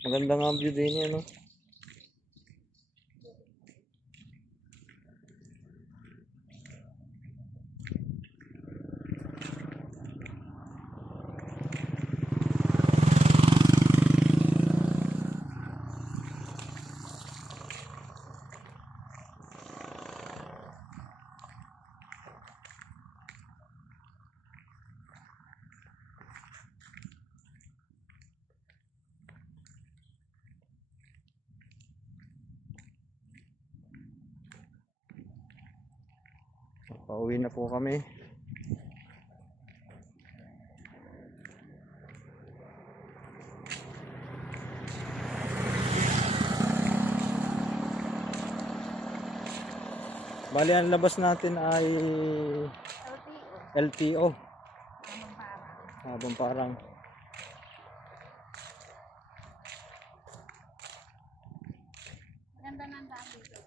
Maganda nga view din yan, no? Pauwi na po kami. Bali, ang labas natin ay LTO. Habang parang. Ganda ng daan dito.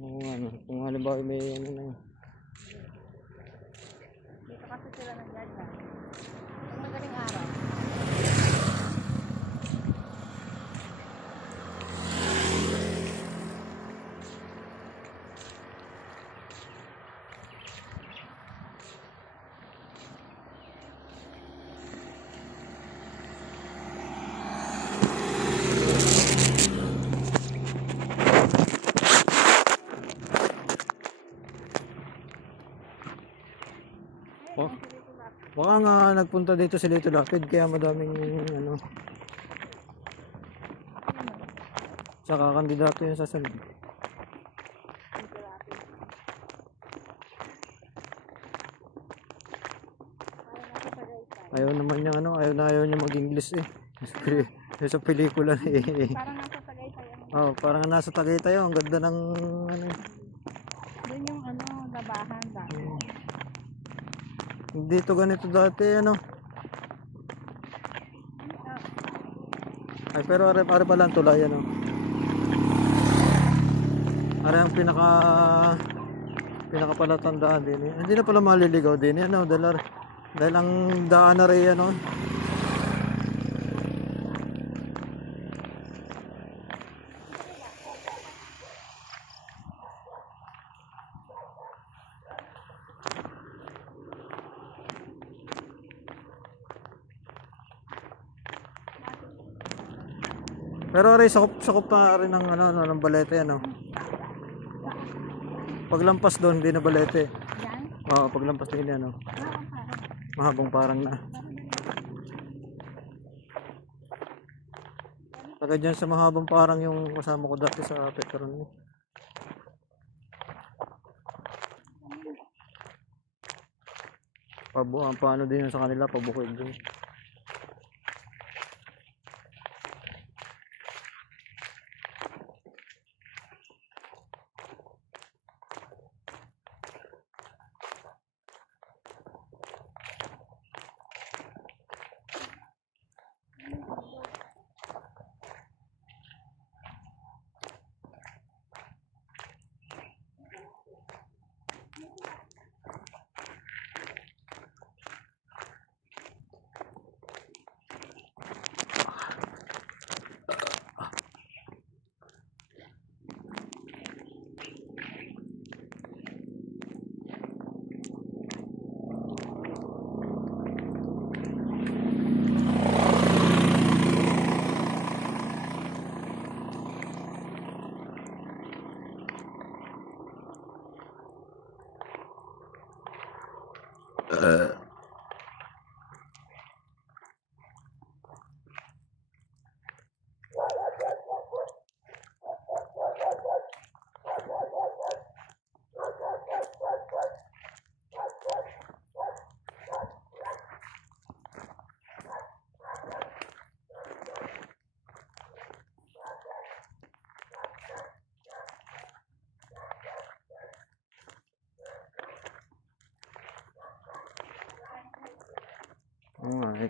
Ano, kung halimbawa may ano na. Dito kasi sila nagdadaan. Ang magaling araw. Oh, baka nga nagpunta dito si Lito Lapid kaya madaming ano. Saka kandidato yung sasalit. Ayaw naman niya ano, ayaw niya mag-English eh. Sa pelikula eh. Parang nasa Tagaytay. Oh, parang nasa Tagaytay ang ganda ng ano. Doon yung ano, labahan dati. Dito ganito dati ano. Ay pero are pala ang tulayan oh. Are ang pinakapalatandaan din eh. Hindi na pala maliligaw din yan oh, dahil ang daan na rin ano. Pero rin sakop pa rin ng ano ng Balete ano. Paglampas doon hindi na Balete. Yan? Oo, paglampas din ano. Mahabang parang na. Taga dyan sa mahabang parang yung kasama ko dati sa Petron. Paano din yun sa kanila, pabukid din.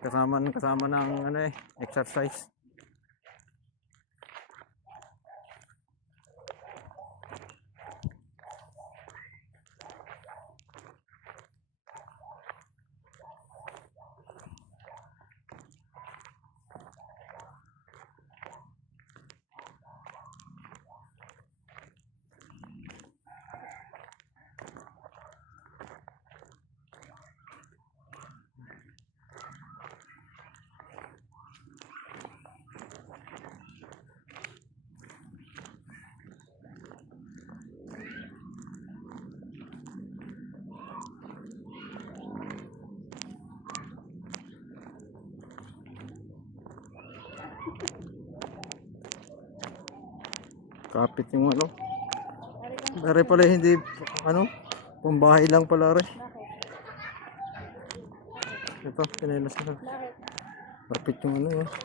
Kasama ng ano exercise. Kapit yung ano. Dari pala hindi, ano, pambahay lang pala rin. Bakit? Ito, pinelas na. Bakit? Kapit yung ano, Bakit?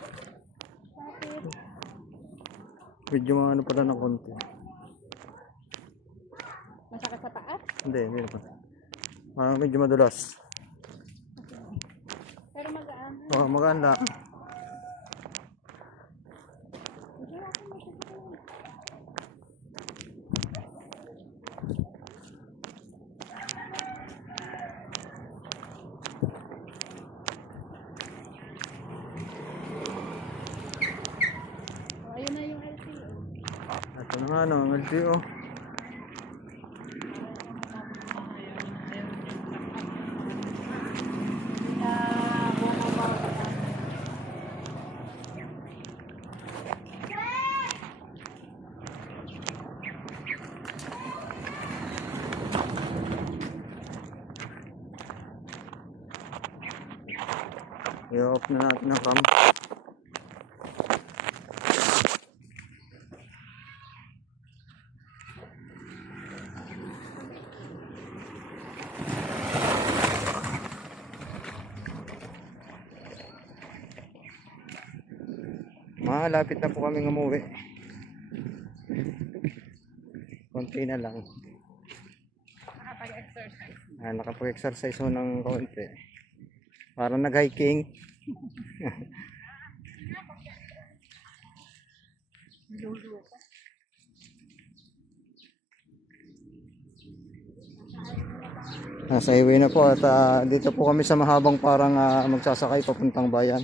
medyo mga ano pala ng konti. Masakit sa taas? Hindi naman. Medyo madulas. Pero magaan. Oh, maganda. Hindi ako masakit. Oh, ayun na yung LTO. Ito na nga, no, ang LTO. I-off na natin ang cam. Malapit na po kami umuwi. Konti na lang. Nakapag-exercise. Nakapag-exercise mo ng konti. Parang nag-hiking. Lulu ka. Nasa highway na po at dito po kami sa mahabang parang magsasakay papuntang bayan.